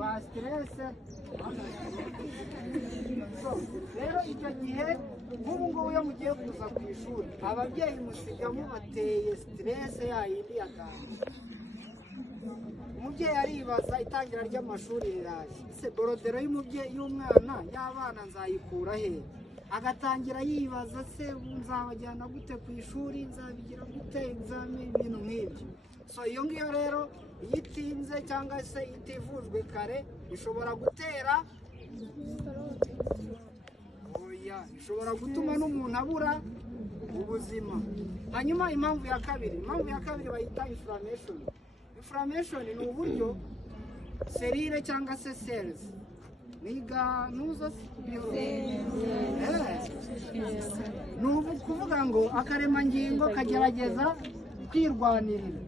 rwa stress. Rero icyo gihe nk'ubu ngubu iyo mugiye kuza ku ishuri ababyeyi musigamo bateye stress yayindi yaganje. Umubyeyi aribaza itangira ry'amashuri riraje, ese borodero y'umwana y'abana nzayikura he? Agatangira yibaza se nzabajyana gute ku ishuri, nzabigira gute examen, ibintu nk'ibyo. So iyo ngiyo rero iyo itinze cyangwa se itivujwe kare ishobora gutera ishobora gutuma n'umuntu abura ubuzima. Hanyuma impamvu ya kabiri bayita inflammation. Inflammation ni uburyo serire cyangwa se cells niga nuzo ni ukuvuga ngo akaremangingo kagerageza kwirwanirira,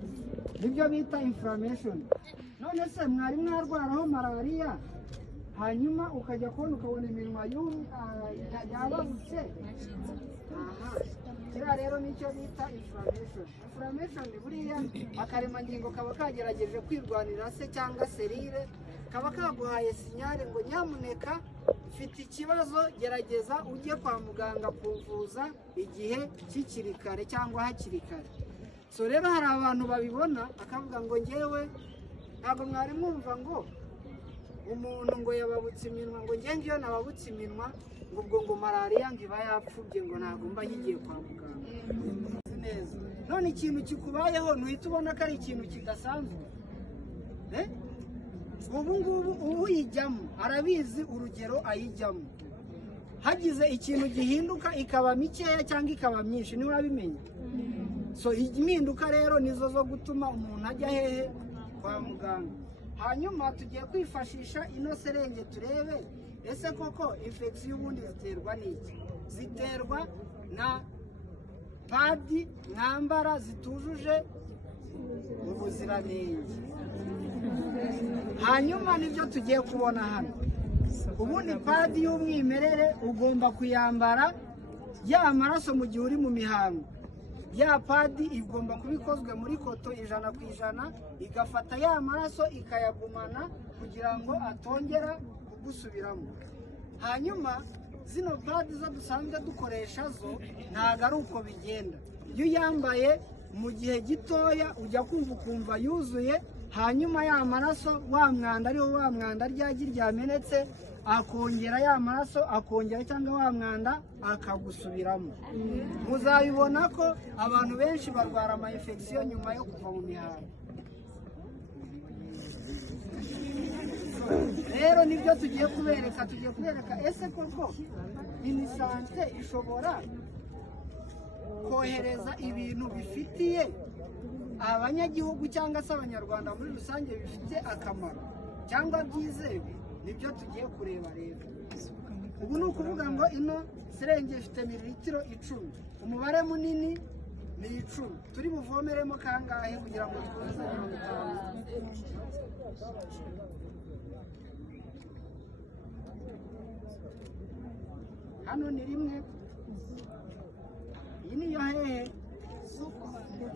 nibyo bita inflammation. None se mwari mwarwaraho malariya hanyuma ukajya kubona ukabona iminwa yababutse, kiriya rero nicyo bita inflammation. Inflammation buriya akaremangingo kaba kagerageje kwirwanira se cyangwa serire, kaba kaguhaye sinyare ngo nyamuneka mfite ikibazo, gerageza ujye kwa muganga kuvuza igihe kikiri kare cyangwa hakiri kare. So rero hari abantu babibona akavuga ngo ngewe ntabwo mwari mwumva ngo umuntu ngo yababutse iminwa, ngo ngiyo nababutse iminwa ngo ubwo ngo malariya ngo iba yapfubye ngo ntabwo mba ngiye kwa muganga neza. None ikintu kikubayeho ntuhita ubona ko ari ikintu kidasanzwe. Ubu ngubu uyijyamo arabizi urugero ayijyamo, hagize ikintu gihinduka ikaba mikeya cyangwa ikaba myinshi niwe wabimenya. So impinduka rero nizo zo gutuma umuntu ajya hehe? Kwa muganga. Hanyuma tugiye kwifashisha ino serenge turebe ese koko infection y'ubundi ziterwa n'iki? Ziterwa na padi mwambara zitujuje ubuziranenge. Hanyuma nibyo tugiye kubona hano. Ubundi padi y'umwimerere ugomba kuyambara ya maraso mu gihe uri mu mihango. Ya padi igomba kuba ikozwe muri koto 100%, igafata ya maraso ikayagumana kugira ngo atongera kugusubiramo. Hanyuma zino padi zo dusanzwe dukoresha zo ntago ari uko bigenda. Iyo yambaye mu gihe gitoya ujya kumva yuzuye, hanyuma ya maraso wa mwanda ariho wa mwanda ryagi ryamenetse akongera ya maraso akongera cyangwa wa mwanda akagusubiramo. Muzabibona ko abantu benshi barwara ama infection nyuma yo kuva mu mihango. Rero nibyo tugiye kubereka ese koko inisante ishobora kohereza ibintu bifitiye abanyagihugu cyangwa se abanyarwanda muri rusange bifite akamaro cyangwa byizewe. Nibyo tugiye kureba rero. Ubu ni ukuvuga ngo ino serenge ifite mililitiro 10, umubare munini ni 10. Turi buvomeremo kangahe kugira ngo twuzuze 50? Hano ni rimwe. Iyi niyo hehe?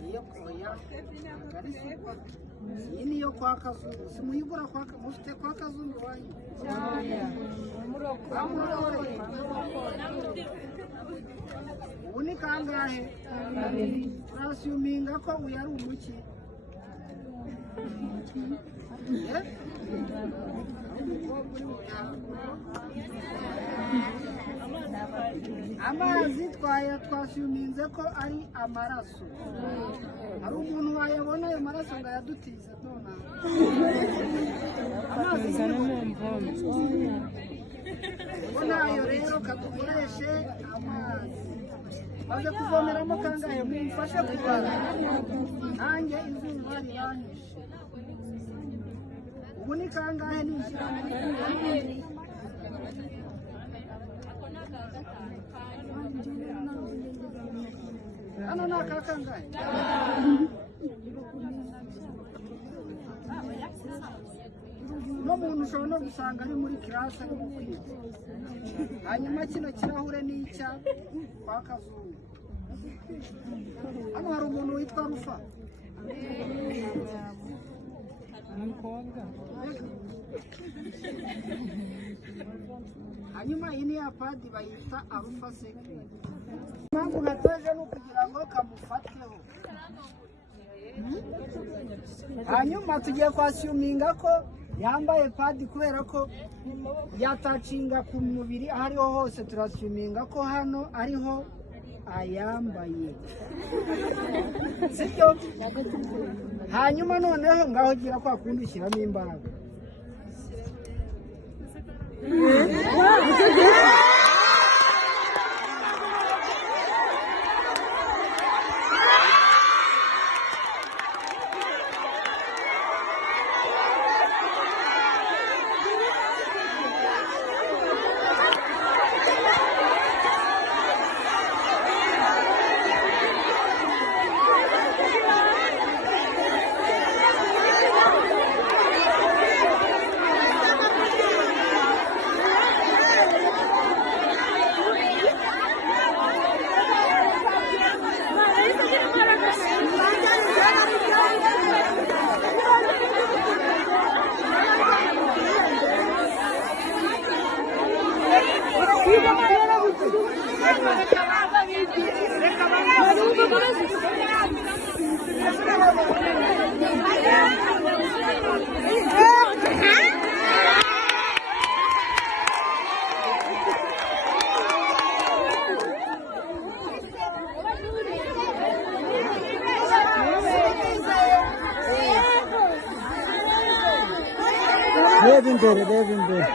Niyo koya. Iyi niyo kwa Kazungu. Simuyigura mufite kwa Kazungu wanyu. Ubu ni kangahe? Turasuminga ko uyu ari umuki. Amazi twasuminze ko ari amaraso. Hari umuntu wayabona ayo maraso ngo yadutize none. Amazi nayo rero kadukoreshe amazi. Baje kuvomeramo kangahe? Mumfashe kubara. Nanjye izuba riranyishe. Ubu ni kangahe nishyira muri hano na kakangahe? No muntu ushobora no gusanga ari muri class ari kwiga. Hanyuma kino kirahure ni icya kwa Kazungu. Hano hari umuntu witwa Rufa. hanyuma iyi ni ya padi bayita arufa sekireti. Impamvu natoje ni ukugira ngo kamufateho. Hanyuma tugiye kwasiyuminga ko yambaye padi kubera ko yatacinga ku mubiri aho ariho hose, turasiyuminga ko hano ariho ayambaye, sibyo? Hanyuma noneho ngaho gira kwa kundi ushyiramo imbaraga. Devin.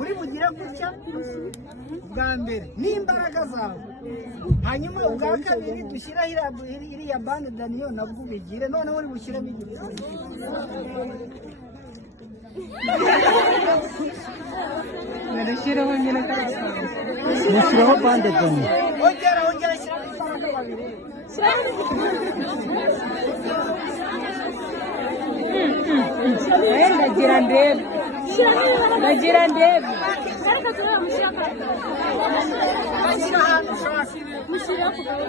uri bugire gutya bwa mbere n'imbaraga zawe, hanyuma ubwa kabiri dushyiraho iriya bande daniyo nabwo ubigire, noneho uri bushyiremo igipfunsi. Narashyiraho nyine karasanzwe. Nashyiraho bande daniyo. Ongera shyiraho imbaraga babiri. Bagira ndebe. Bashyira ahantu ushaka.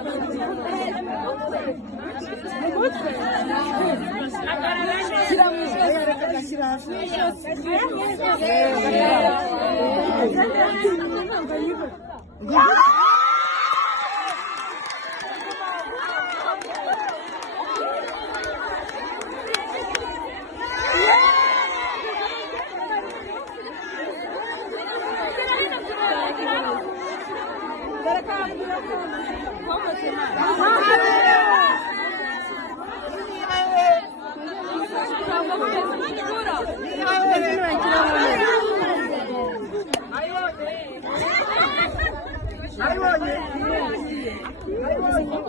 Ayibonye.